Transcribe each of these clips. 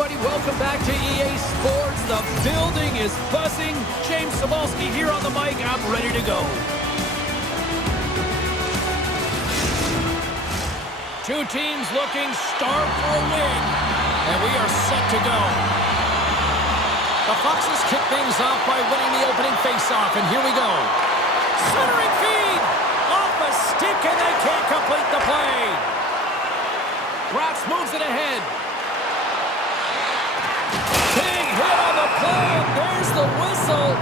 everybody. Welcome back to EA Sports. The building is buzzing. James Cebulski here on the mic. I'm ready to go. Two teams looking starved for a win, and we are set to go. The Foxes kick things off by winning the opening faceoff, and here we go. Centering feed! Off a stick, and they can't complete the play. Graz moves it ahead. Big hit on the play, and there's the whistle,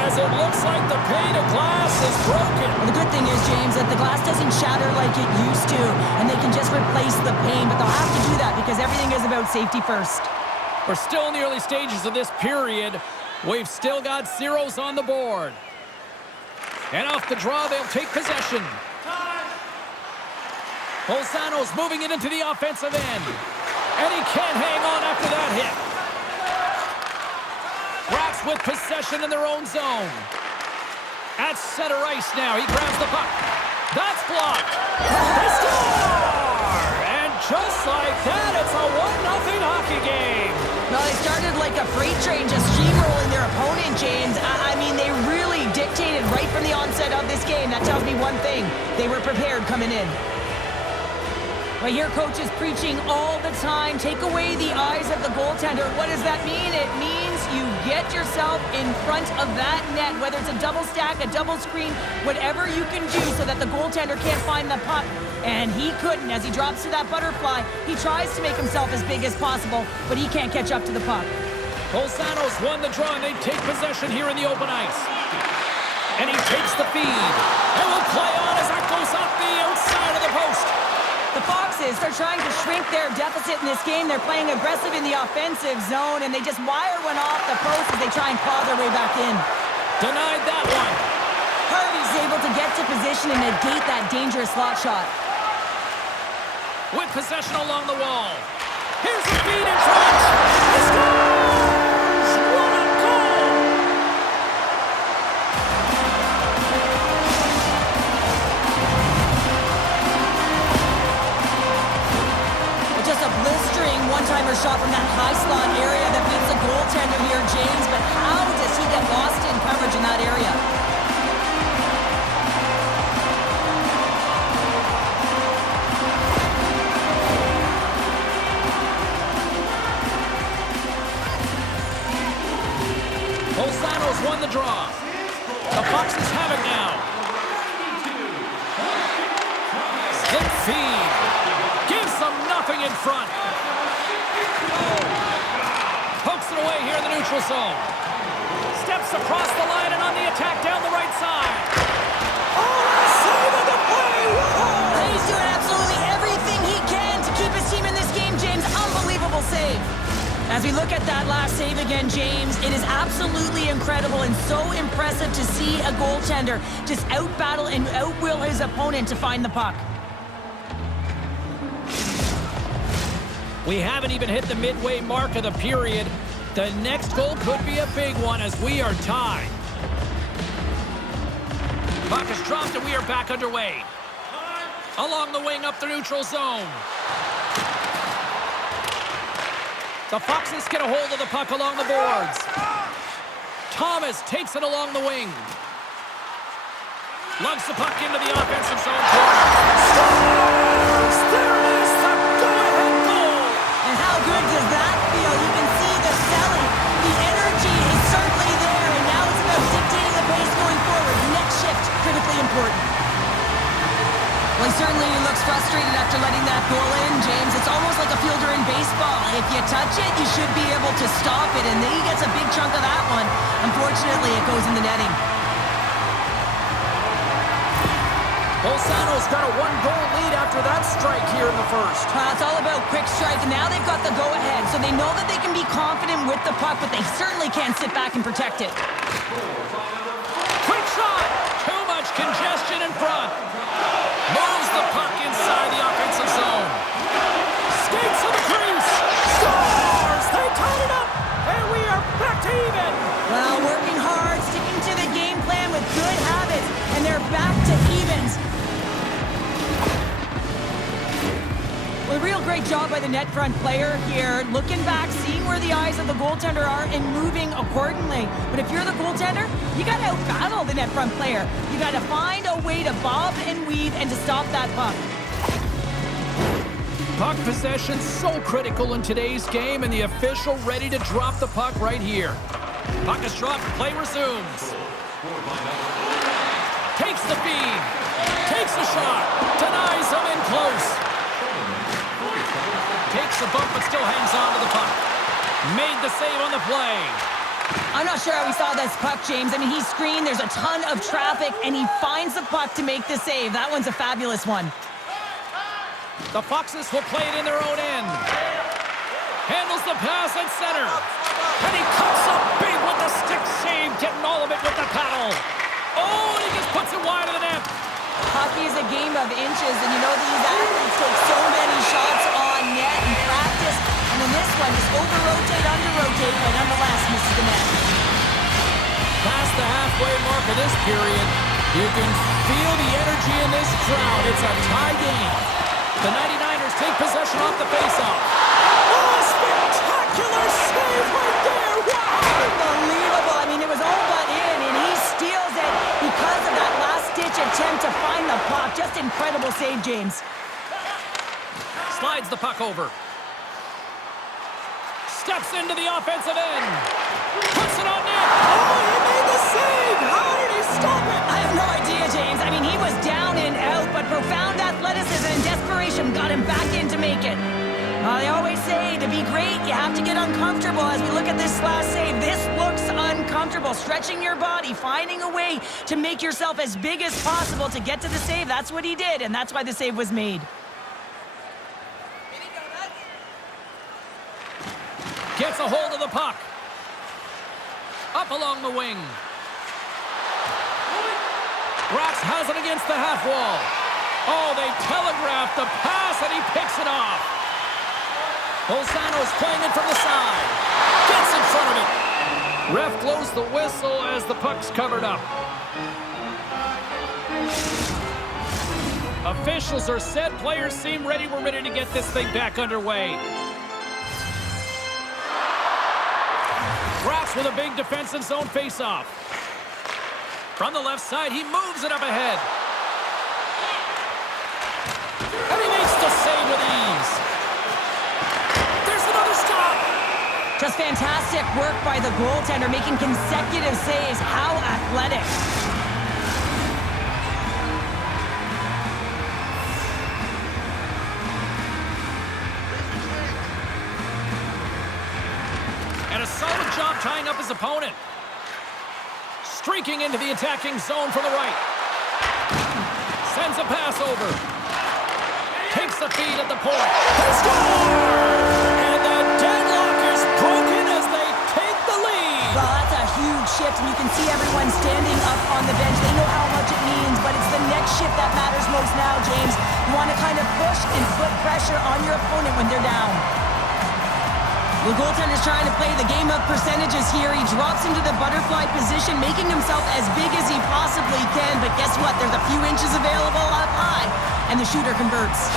as it looks like the pane of glass is broken. Well, the good thing is, James, that the glass doesn't shatter like it used to, and they can just replace the pane, but they'll have to do that because everything is about safety first. We're still in the early stages of this period. We've still got zeros on the board. And off the draw, they'll take possession. Bolzano's moving it into the offensive end. And he can't hang on after that hit. Graz with possession in their own zone. At center ice now. He grabs the puck. That's blocked. They score! And just like that, it's a 1-0 hockey game. No, they started like a freight train just steamrolling their opponent, James. I mean, they really dictated right from the onset of this game. That tells me one thing. They were prepared coming in. Well, your coach is preaching all the time. Take away the eyes of the goaltender. What does that mean? It means you get yourself in front of that net, whether it's a double stack, a double screen, whatever you can do so that the goaltender can't find the puck. And he couldn't. As he drops to that butterfly, he tries to make himself as big as possible, but he can't catch up to the puck. Bolzano's won the draw, and they take possession here in the open ice. And he takes the feed. And will play on as that goes off the outside of the post. The Foxes, they're trying to shrink their deficit in this game. They're playing aggressive in the offensive zone, and they just wire one off the post as they try and claw their way back in. Denied that one. Harvey's able to get to position and negate that dangerous slot shot. With possession along the wall. Here's the feed in front. He scores! What a goal! Just a blistering one-timer shot from that high slot area that beats the goaltender here, James. But how does he get lost in coverage in that area? Bolzano's won the draw. The Foxes have it now. Slip feed. Gives them nothing in front. Pokes it away here in the neutral zone. Steps across the line and on the attack down the right side. Oh, save of the play! Whoa! He's doing absolutely everything he can to keep his team in this game, James. Unbelievable save. As we look at that last save again, James, it is absolutely incredible and so impressive to see a goaltender just out-battle and out-will his opponent to find the puck. We haven't even hit the midway mark of the period. The next goal could be a big one as we are tied. Puck is dropped and we are back underway. Along the wing up the neutral zone. The Foxes get a hold of the puck along the boards. Thomas takes it along the wing. Lugs the puck into the offensive zone corner. Scores! There it is, the go-ahead goal! And how good does that feel? You can see the selling. The energy is certainly there, and now it's about dictating the pace going forward. Next shift, critically important. Well, he certainly looks frustrated after letting that goal in, James. It's almost like a fielder in baseball. If you touch it, you should be able to stop it, and then he gets a big chunk of that one. Unfortunately, it goes in the netting. Bolzano's got a one-goal lead after that strike here in the first. It's all about quick strike, and now they've got the go-ahead, so they know that they can be confident with the puck, but they certainly can't sit back and protect it. Quick shot! Too much congestion in front. Moves the puck inside the offensive zone. Skates to the crease. Scores! They tied it up, and we are back to even. Well, working hard, sticking to the game plan with good habits, and they're back to evens. Well, real great job by the net front player here, looking back, seeing where the eyes of the goaltender are, and moving accordingly. But if you're the goaltender, you got to out-battle the net front player. You got to find a way to bob and weave and to stop that puck. Puck possession so critical in today's game, and the official ready to drop the puck right here. Puck is dropped, play resumes. Takes the feed, takes the shot, denies him in close. Takes the bump but still hangs on to the puck. Made the save on the play. I'm not sure how we saw this puck, James. I mean, he screened, there's a ton of traffic, and he finds the puck to make the save. That one's a fabulous one. The Foxes will play it in their own end. Handles the pass at center. And he comes up big with the stick save, getting all of it with the paddle. Oh, and he just puts it wide of the net. Hockey is a game of inches, and you know these athletes take so many shots on net in practice, and in this one, just over-rotate, under-rotate, but nonetheless misses the net. Past the halfway mark of this period, you can feel the energy in this crowd. It's a tie game. The 99ers take possession off the faceoff. Oh, a spectacular save right there! Wow! Unbelievable. I mean, it was all but in, and he steals it because of that last-ditch attempt to find the puck. Just incredible save, James. Slides the puck over. Steps into the offensive end. Puts it on net. Oh, he made the save! How did he stop it? I have no idea, James. I mean, he was down and out, but profound athleticism and desperation got him back in to make it. They always say to be great, you have to get uncomfortable. As we look at this last save, this looks uncomfortable. Stretching your body, finding a way to make yourself as big as possible to get to the save. That's what he did, and that's why the save was made. Gets a hold of the puck. Up along the wing. Graz has it against the half wall. Oh, they telegraph the pass, and he picks it off. Bolzano's playing it from the side. Gets in front of it. Ref blows the whistle as the puck's covered up. Officials are set. Players seem ready. We're ready to get this thing back underway. Graz with a big defensive zone face-off. From the left side, he moves it up ahead. And he makes the save with ease. There's another stop. Just fantastic work by the goaltender, making consecutive saves. How athletic. And a solid job tying up his opponent. Streaking into the attacking zone from the right. Sends a pass over. Takes the feed at the point. They score! And the deadlock is broken as they take the lead. Well, that's a huge shift, and you can see everyone standing up on the bench. They know how much it means, but it's the next shift that matters most now, James. You want to kind of push and put pressure on your opponent when they're down. The goaltender's trying to play the game of percentages here. He drops into the butterfly position, making himself as big as he possibly can. But guess what? There's a few inches available up high, and the shooter converts.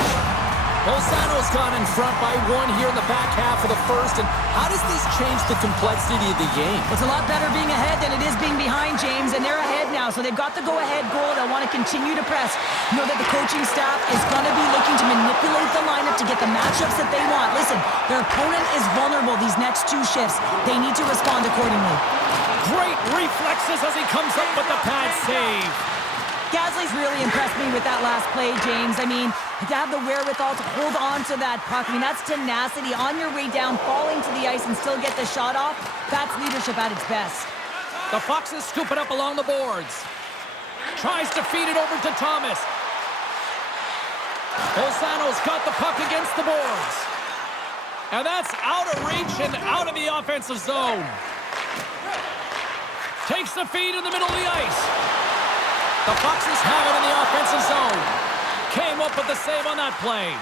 Bolzano's gone in front by one here in the back half of the first. And how does this change the complexity of the game? It's a lot better being ahead than it is being behind, James. And they're ahead now, so they've got the go-ahead goal. They'll want to continue to press. Know that the coaching staff is going to be looking to manipulate the lineup to get the matchups that they want. Listen, their opponent is vulnerable these next two shifts. They need to respond accordingly. Great reflexes as he comes up with the pad save. Gasly's really impressed me with that last play, James. I mean, to have the wherewithal to hold on to that puck, I mean, that's tenacity. On your way down, falling to the ice and still get the shot off, that's leadership at its best. The Foxes scoop it up along the boards. Tries to feed it over to Thomas. Bolzano's got the puck against the boards. And that's out of reach and out of the offensive zone. Takes the feed in the middle of the ice. The Foxes have it in the offensive zone. Came up with the save on that play.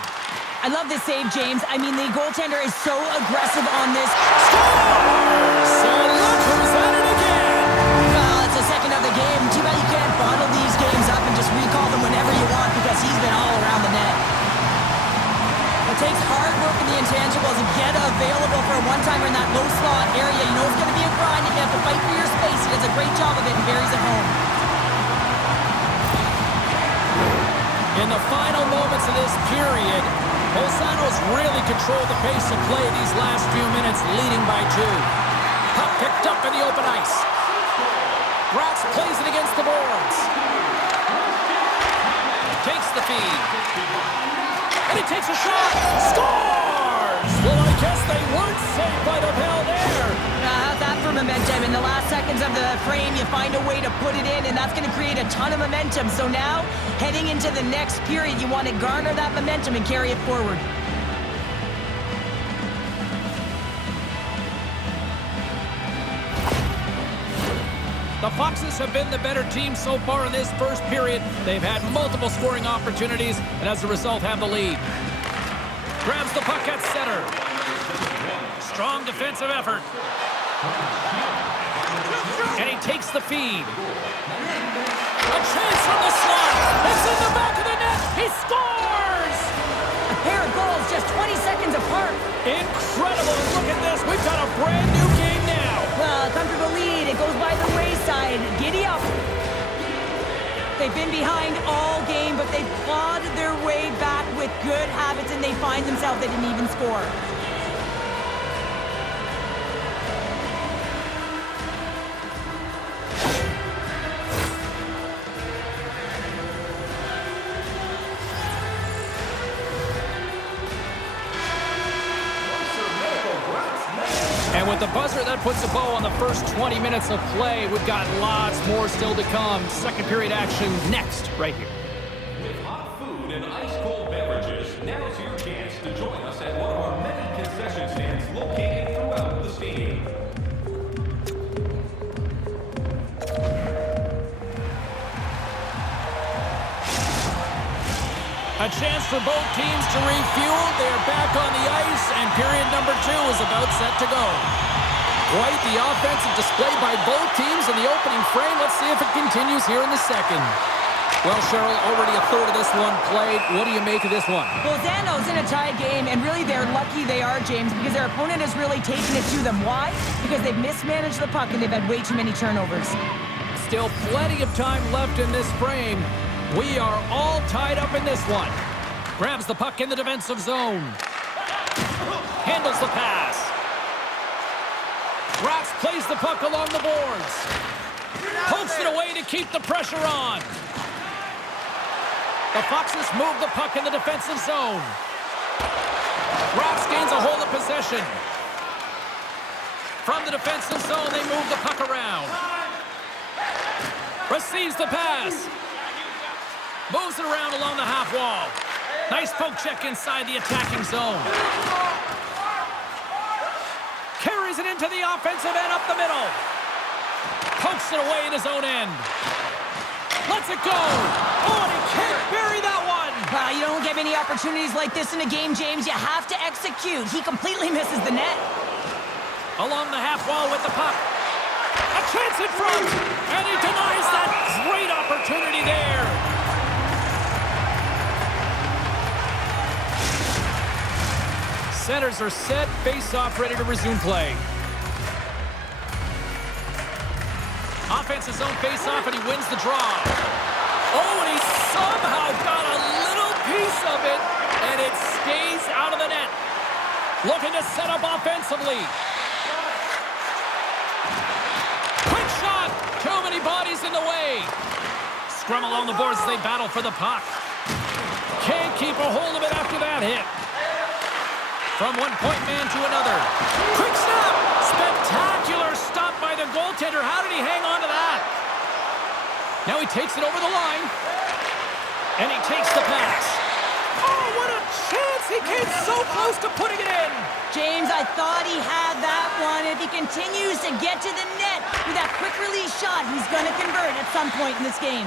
I love this save, James. I mean, the goaltender is so aggressive on this. Score! So look who's at it again. Well, it's the second of the game. Too bad you can't bottle these games up and just recall them whenever you want because he's been all around the net. It takes hard buries it home. In the final moments of this period, Bolzano's really controlled the pace of play these last few minutes, leading by 2. Puck picked up in the open ice. Graz plays it against the boards. Takes the feed. And he takes a shot. Scores! Well, I guess they weren't safe by the bell there. How's that for momentum? In the last seconds of the frame, you find a way to put it in, and that's going to create a ton of momentum. So now, heading into the next period, you want to garner that momentum and carry it forward. The Foxes have been the better team so far in this first period. They've had multiple scoring opportunities, and as a result have the lead. Grabs the puck at center. Strong defensive effort. And he takes the feed. A chance from the slot. It's in the back of the net. He scores! A pair of goals just 20 seconds apart. Incredible. Look at this. We've got a brand new game now. Well, a comfortable lead. It goes by the wayside. Giddy up. They've been behind all game, but they've clawed their way back with good habits, and they find themselves they didn't even score. And with the buzzer, that puts a bow on the first 20 minutes of play. We've got lots more still to come. Second period action next, right here. With hot food and ice-cold beverages, now's your chance to join us at one of our many concession stands located throughout the stadium. A chance for both teams to refuel. They're back on the ice, and period number 2 is about set to go. Quite the offensive display by both teams in the opening frame. Let's see if it continues here in the second. Well, Cheryl, already a third of this one played. What do you make of this one? Bolzano's in a tie game, and really they're lucky they are, James, because their opponent has really taken it to them. Why? Because they've mismanaged the puck and they've had way too many turnovers. Still plenty of time left in this frame. We are all tied up in this one. Grabs the puck in the defensive zone. Handles the pass. Graz plays the puck along the boards. Pokes it away to keep the pressure on. The Foxes move the puck in the defensive zone. Graz gains a hold of possession. From the defensive zone, they move the puck around. Receives the pass. Moves it around along the half wall. Nice poke check inside the attacking zone. Carries it into the offensive end up the middle. Pokes it away in his own end. Lets it go. Oh, and he can't bury that one. You don't get many opportunities like this in a game, James. You have to execute. He completely misses the net. Along the half wall with the puck. A chance in front. And he denies that great opportunity there. Centers are set, face-off ready to resume play. Offensive zone face-off, and he wins the draw. Oh, and he somehow got a little piece of it, and it stays out of the net. Looking to set up offensively. Quick shot! Too many bodies in the way. Scrum along the boards as they battle for the puck. Can't keep a hold of it after that hit. From one point man to another. Quick snap! Spectacular stop by the goaltender. How did he hang on to that? Now he takes it over the line. And he takes the pass. Oh, what a chance! He came so close to putting it in. James, I thought he had that one. If he continues to get to the net with that quick release shot, he's going to convert at some point in this game.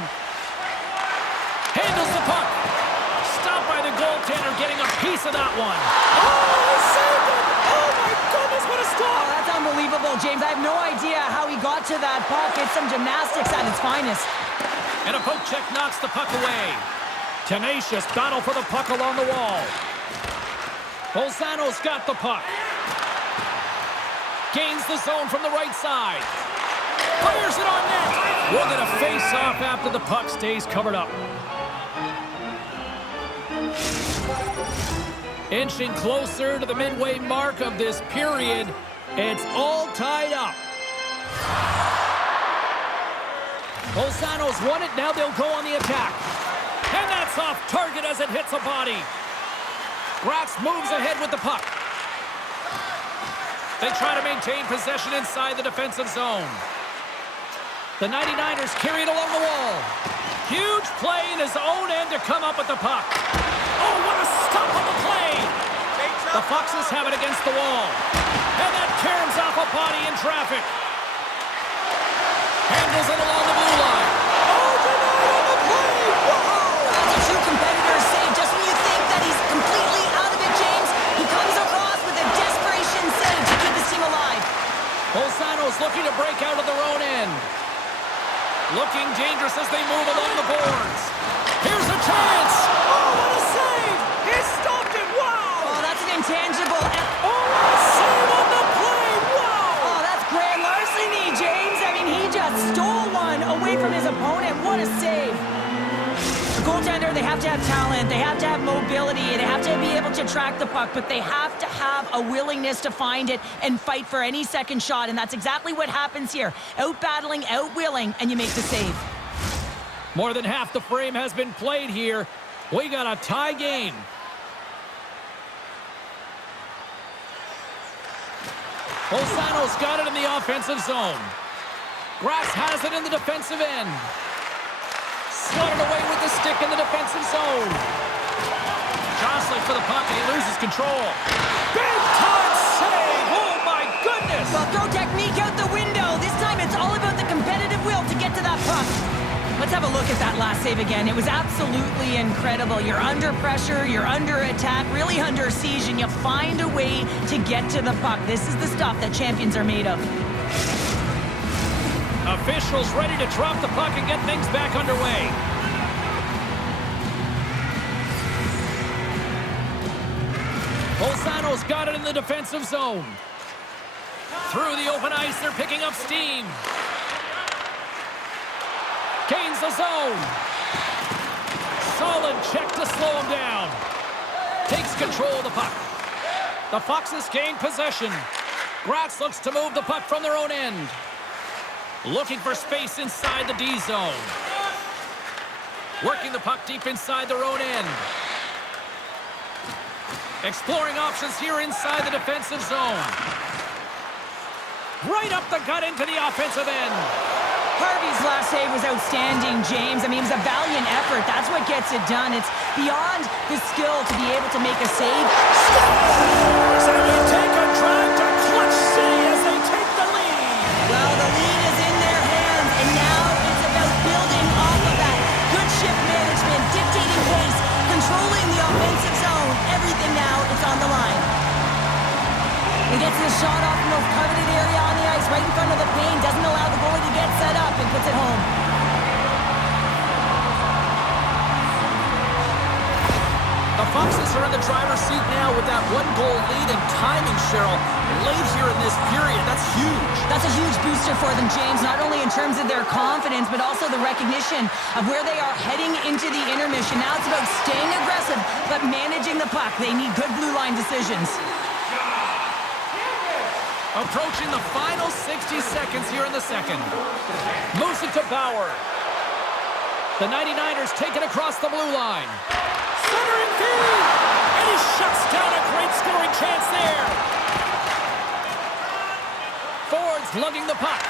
Handles the puck. Stopped by the goaltender, getting a piece of that one. Oh, he saved it! Oh, my goodness, what a stop! Oh, that's unbelievable, James. I have no idea how he got to that puck. It's some gymnastics at its finest. And a poke check knocks the puck away. Tenacious battle for the puck along the wall. Bolzano's got the puck. Gains the zone from the right side. Fires it on net. We'll get a face-off after the puck stays covered up. Inching closer to the midway mark of this period. It's all tied up. Bolzano's won it. Now they'll go on the attack. And that's off target as it hits a body. Graz moves ahead with the puck. They try to maintain possession inside the defensive zone. The 99ers carry it along the wall. Huge play in his own end to come up with the puck. Oh, what a stop on the play! The Foxes have it against the wall. And that caroms off a body in traffic. Handles it along the blue line. Oh, denied on the play! Whoa! That's a true competitor's save. Just when you think that he's completely out of it, James, he comes across with a desperation save to keep his team alive. Bolzano's looking to break out of their own end. Looking dangerous as they move along the boards. Here's a chance! Oh, what a save! He stopped it! Wow! Oh, that's an intangible. Oh, what a save on the play! Wow! Oh, that's grand larceny, James. I mean, he just stole one away from his opponent. What a save. The goaltender, they have to have talent. They have to have mobility. They have to be able to track the puck, but they have to have a willingness to find it and fight for any second shot, and that's exactly what happens here. Out-battling, out-willing, and you make the save. More than half the frame has been played here. We got a tie game. Bolzano's got it in the offensive zone. Graz has it in the defensive end. Slotted away with the stick in the defensive zone. Jostling for the puck, and he loses control. Big time save! Oh my goodness! Well, throw technique out the window. This time it's all about the competitive will to get to that puck. Let's have a look at that last save again. It was absolutely incredible. You're under pressure, you're under attack, really under siege, and you find a way to get to the puck. This is the stuff that champions are made of. Officials ready to drop the puck and get things back underway. Bolzano's got it in the defensive zone. Through the open ice, they're picking up steam. Gains the zone. Solid check to slow him down. Takes control of the puck. The Foxes gain possession. Graz looks to move the puck from their own end. Looking for space inside the D zone. Working the puck deep inside their own end. Exploring options here inside the defensive zone. Right up the gut into the offensive end. Harvey's last save was outstanding, James. I mean, it was a valiant effort. That's what gets it done. It's beyond the skill to be able to make a save. Scores! And they take a drive to Clutch City as they take the lead. Well, the lead is in their hands, and now it's about building off of that. Good shift management, dictating pace, controlling the offensive zone. Everything now is on the line. He gets the shot off from the coveted area on the ice, right in front of the paint, doesn't allow the goalie to get set up, and puts it home. The Foxes are in the driver's seat now with that one-goal lead and timing, Cheryl, late here in this period. That's huge. That's a huge booster for them, James, not only in terms of their confidence, but also the recognition of where they are heading into the intermission. Now it's about staying aggressive, but managing the puck. They need good blue line decisions. Approaching the final 60 seconds here in the second. Moves it to Bauer. The 99ers take it across the blue line. Centering feed! And he shuts down a great scoring chance there. Ford's lugging the puck.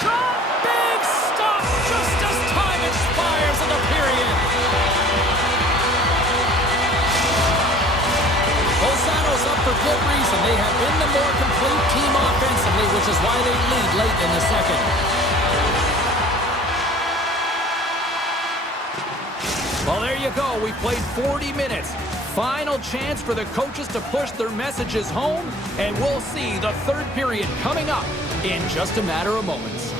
Shot! Big stop! Just as time expires in the period. Bolzano's up for good reason. They have been the more complete team offensively, which is why they lead late in the second. Well, there you go. We've played 40 minutes. Final chance for the coaches to push their messages home, and we'll see the third period coming up in just a matter of moments.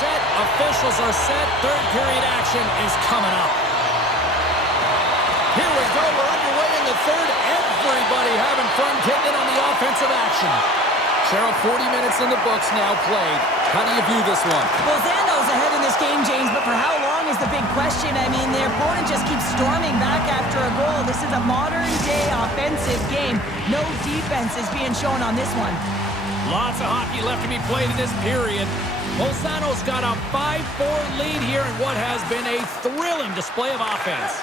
set. Officials are set. Third period action is coming up. Here we go. We're underway in the third. Everybody having fun getting in on the offensive action. Cheryl, 40 minutes in the books now played. How do you view this one? Well, Zando's ahead in this game, James, but for how long is the big question. I mean, their opponent just keeps storming back after a goal. This is a modern-day offensive game. No defense is being shown on this one. Lots of hockey left to be played in this period. Bolzano's got a 5-4 lead here in what has been a thrilling display of offense.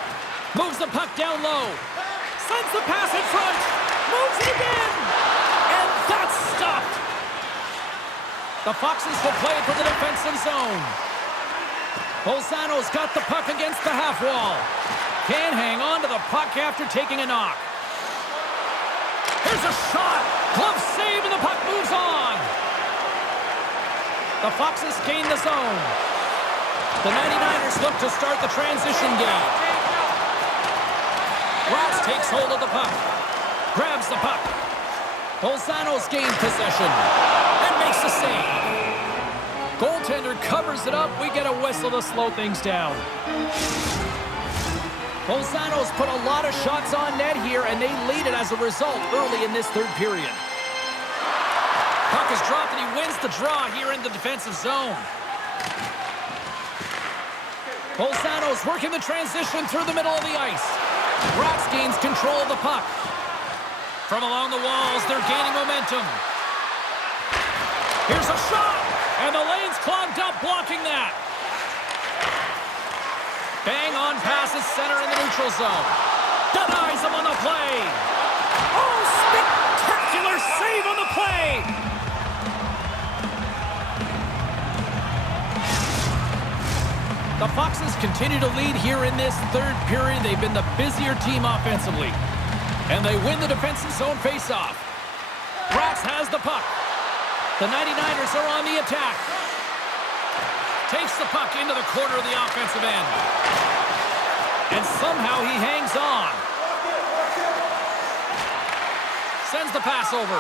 Moves the puck down low. Sends the pass in front. Moves it again. And that's stopped. The Foxes will play it from the defensive zone. Bolzano's got the puck against the half wall. Can't hang on to the puck after taking a knock. Here's a shot. Glove save and the puck moves on. The Foxes gain the zone. The 99ers look to start the transition game. Ross takes hold of the puck. Grabs the puck. Bolzano's gained possession. And makes a save. Goaltender covers it up. We get a whistle to slow things down. Bolzano's put a lot of shots on net here, and they lead it as a result early in this third period. Puck is dropped, and he wins the draw here in the defensive zone. Bolzano's working the transition through the middle of the ice. Rocks gains control of the puck. From along the walls, they're gaining momentum. Here's a shot, and the lane's clogged up, blocking that. Bang on passes center in the neutral zone. Denies him on the play. Oh, spectacular save on the play. The Foxes continue to lead here in this third period. They've been the busier team offensively. And they win the defensive zone faceoff. Graz has the puck. The 99ers are on the attack. Takes the puck into the corner of the offensive end. And somehow he hangs on. Sends the pass over.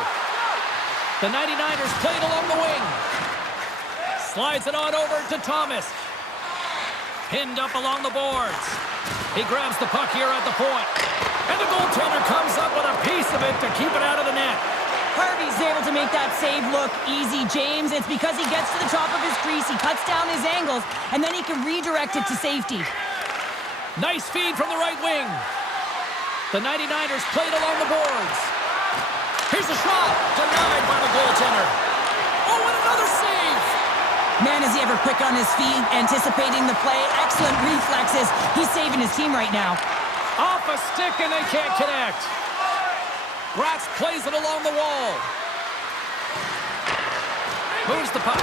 The 99ers play it along the wing. Slides it on over to Thomas. Pinned up along the boards. He grabs the puck here at the point. And the goaltender comes up with a piece of it to keep it out of the net. Harvey's able to make that save look easy, James. It's because he gets to the top of his crease, he cuts down his angles, and then he can redirect it to safety. Nice feed from the right wing. The 99ers played along the boards. Here's a shot. Denied by the goaltender. Oh, and another save. Man, is he ever quick on his feet, anticipating the play. Excellent reflexes. He's saving his team right now. Off a stick, and they can't connect. Graz plays it along the wall. Moves the puck.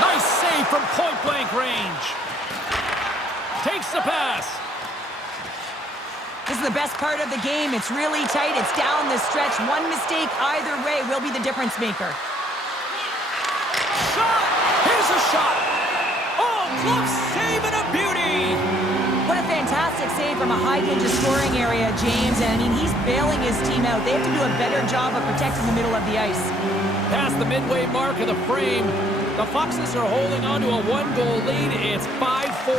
Nice save from point-blank range. Takes the pass. This is the best part of the game. It's really tight. It's down the stretch. One mistake either way will be the difference maker. Shot! Here's a shot! Oh, glove save and a beauty! What a fantastic save from a high-danger scoring area, James. And, I mean, he's bailing his team out. They have to do a better job of protecting the middle of the ice. Past the midway mark of the frame, the Foxes are holding on to a one-goal lead. It's 5-4.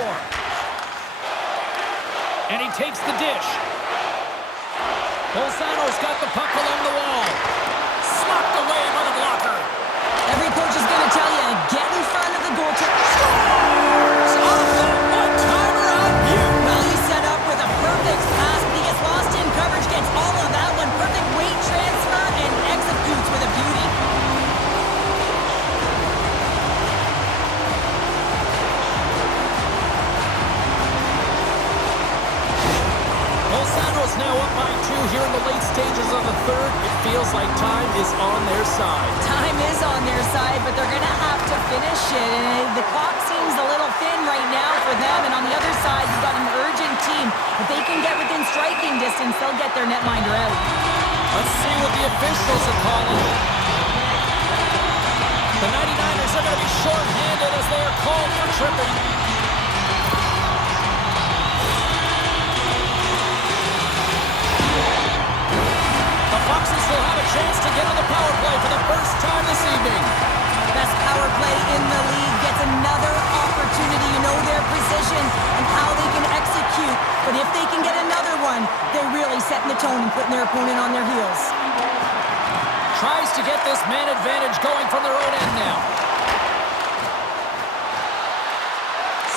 And he takes the dish. Bolzano's got the puck along the wall. Smocked away by the blocker. Every coach is going to tell you, get in front of the goaltender. Scores off the one-timer on you. Well, he's set up with a perfect pass, but he gets lost in coverage, gets all of that one. Perfect weight transfer and executes with a beauty. Bolzano's now up by 2 here in the late stages of the third. It feels like time is on their side. Time is on their side, but they're going to have to finish it. And the clock seems a little thin right now for them. And on the other side, you've got an urgent team. If they can get within striking distance, they'll get their netminder out. Let's see what the officials are calling. The 99ers are going to be short-handed as they are called for tripping. The Foxes will have a chance to get on the power play for the first time this evening. Best power play in the league gets another setting the tone and putting their opponent on their heels. Tries to get this man advantage going from their own end now.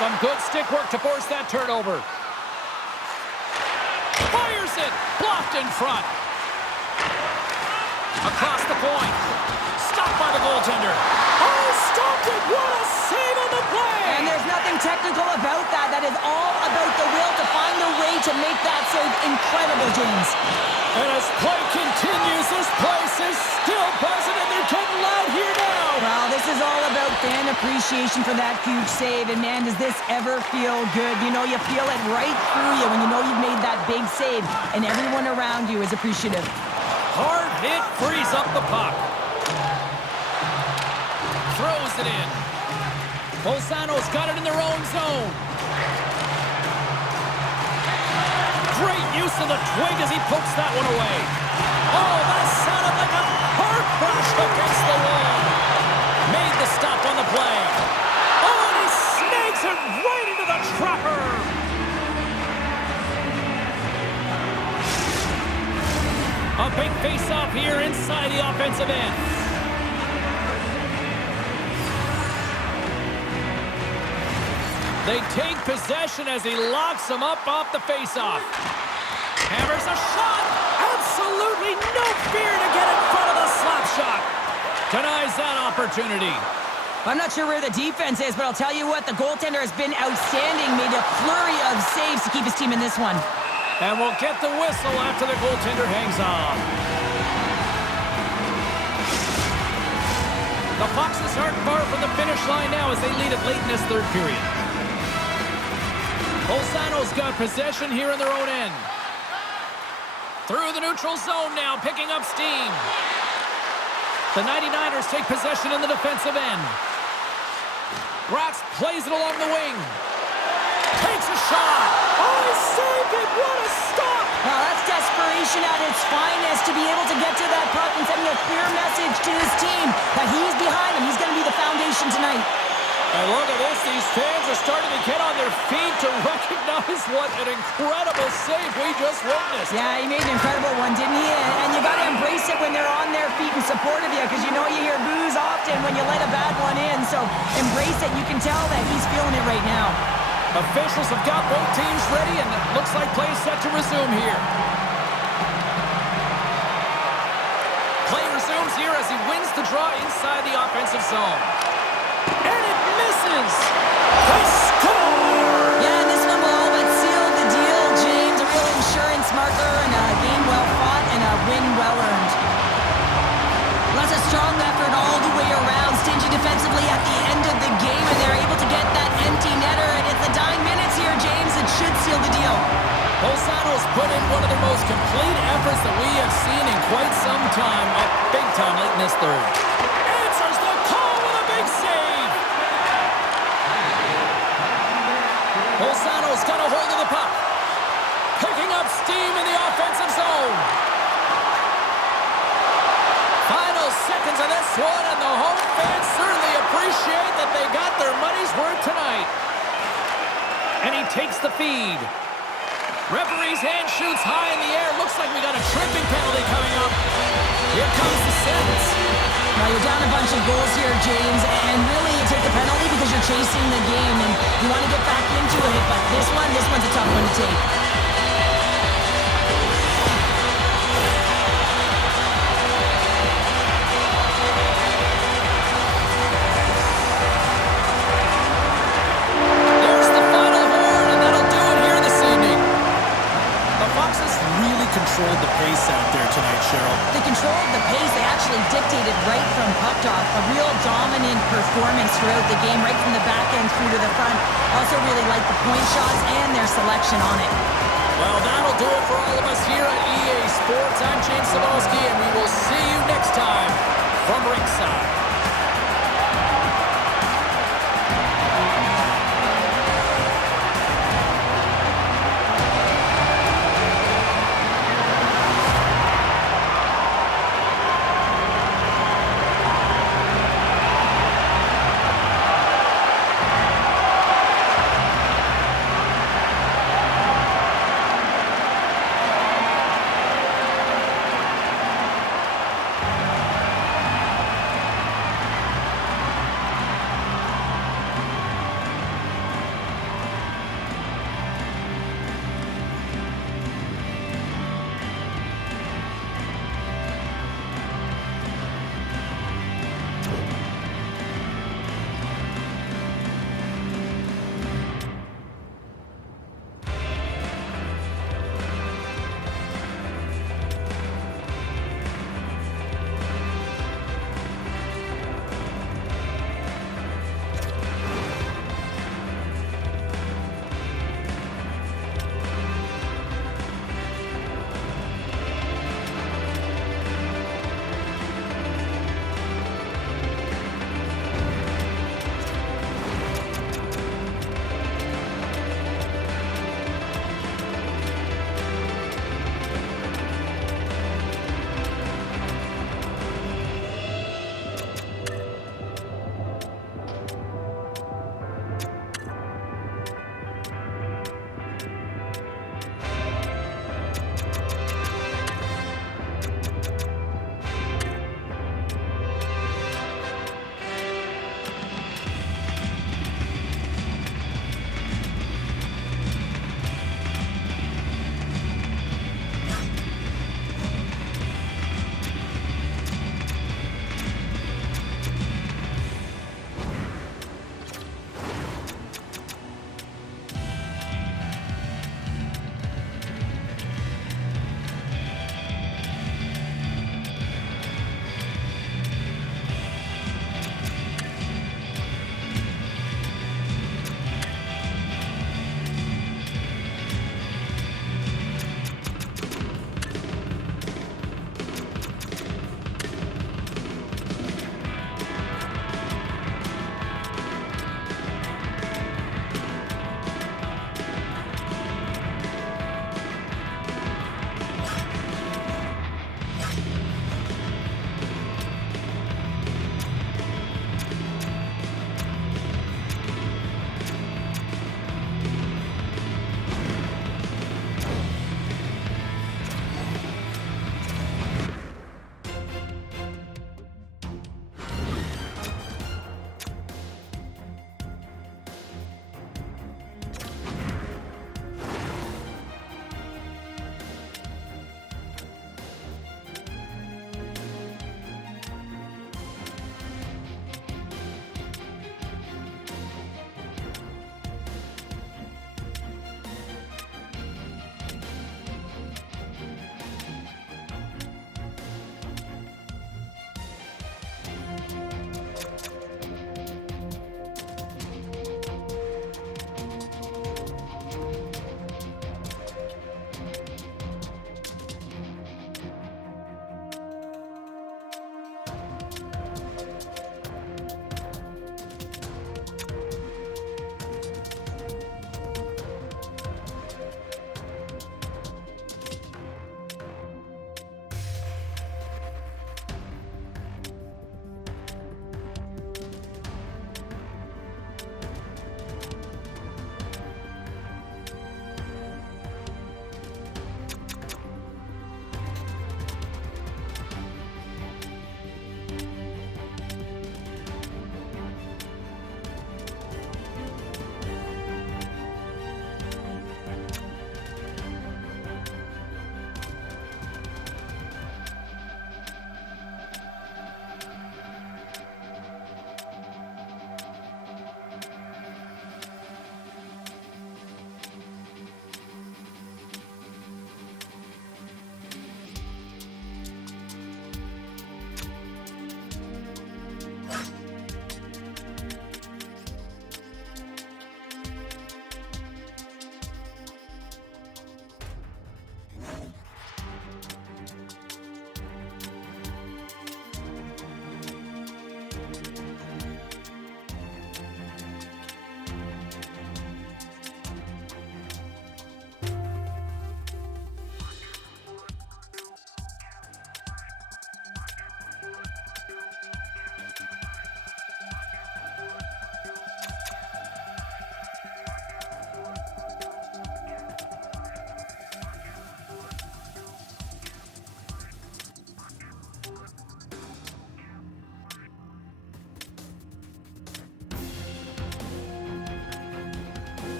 Some good stick work to force that turnover. Fires it. Blocked in front. Across the point. Stopped by the goaltender. Oh, stopped it. What a save on the play. And there's nothing technical about that. That is all about the will to find a way to make that save incredible, James. And as play continues, this place is still buzzing, and they're getting loud here now. Well, this is all about fan appreciation for that huge save. And, man, does this ever feel good? You know, you feel it right through you when you know you've made that big save, and everyone around you is appreciative. Hard hit frees up the puck. Throws it in. Bolzano's got it in their own zone. Great use of the twig as he pokes that one away. Oh, that sounded like a car crash against the wall. Made the stop on the play. Oh, and he snags it right into the trapper. A big face-off here inside the offensive end. They take possession as he locks him up off the face-off. Hammers a shot. Absolutely no fear to get in front of the slap shot. Denies that opportunity. I'm not sure where the defense is, but I'll tell you what, the goaltender has been outstanding. Made a flurry of saves to keep his team in this one. And we'll get the whistle after the goaltender hangs on. The Foxes aren't far from the finish line now as they lead it late in this third period. Bolzano's got possession here in their own end. Through the neutral zone now, picking up steam. The 99ers take possession in the defensive end. Graz plays it along the wing. Takes a shot. Oh, he saved it. What a stop. Well, that's desperation at its finest to be able to get to that puck and sending a clear message to his team that he's behind him. He's going to be the foundation tonight. And look at this. These fans are starting to get on their feet to recognize what an incredible save we just witnessed. Yeah, he made an incredible one, didn't he? And you got to embrace it when they're on their feet in support of you, because you know you hear boos often when you let a bad one in. So embrace it. You can tell that he's feeling it right now. Officials have got both teams ready, and it looks like play is set to resume here. Play resumes here as he wins the draw inside the offensive zone. And it misses! They score! Yeah, and this one will all but seal the deal, James. A real insurance marker and a game well fought and a win well earned. Well, that's a strong effort all the way around. Stingy defensively at the end of the game, and they're able to get that empty netter. And it's the dying minutes here, James. It should seal the deal. Bolzano's put in one of the most complete efforts that we have seen in quite some time, up big time late in this third. Answers the call with a big save! Bolzano's got a hold of the puck. Picking up steam in the offensive zone. Final seconds of this one, and the home fans certainly appreciate that they got their money's worth tonight. And he takes the feed. Referee's hand shoots high in the air. Looks like we got a tripping penalty coming up. Here comes the sentence. Now you're down a bunch of goals here, James, and really you take the penalty because you're chasing the game and you want to get back into it, but this one's a tough one to take. There's the final horn, and that'll do it here this evening. The Foxes really controlled the pace out there tonight, Cheryl. They controlled the pace. They actually dictated right from puck drop. A real dominant performance throughout the game, right from the back end through to the front. Also really like the point shots and their selection on it. Well, that'll do it for all of us here at EA Sports. I'm James Cebulski, and we will see you next time from ringside.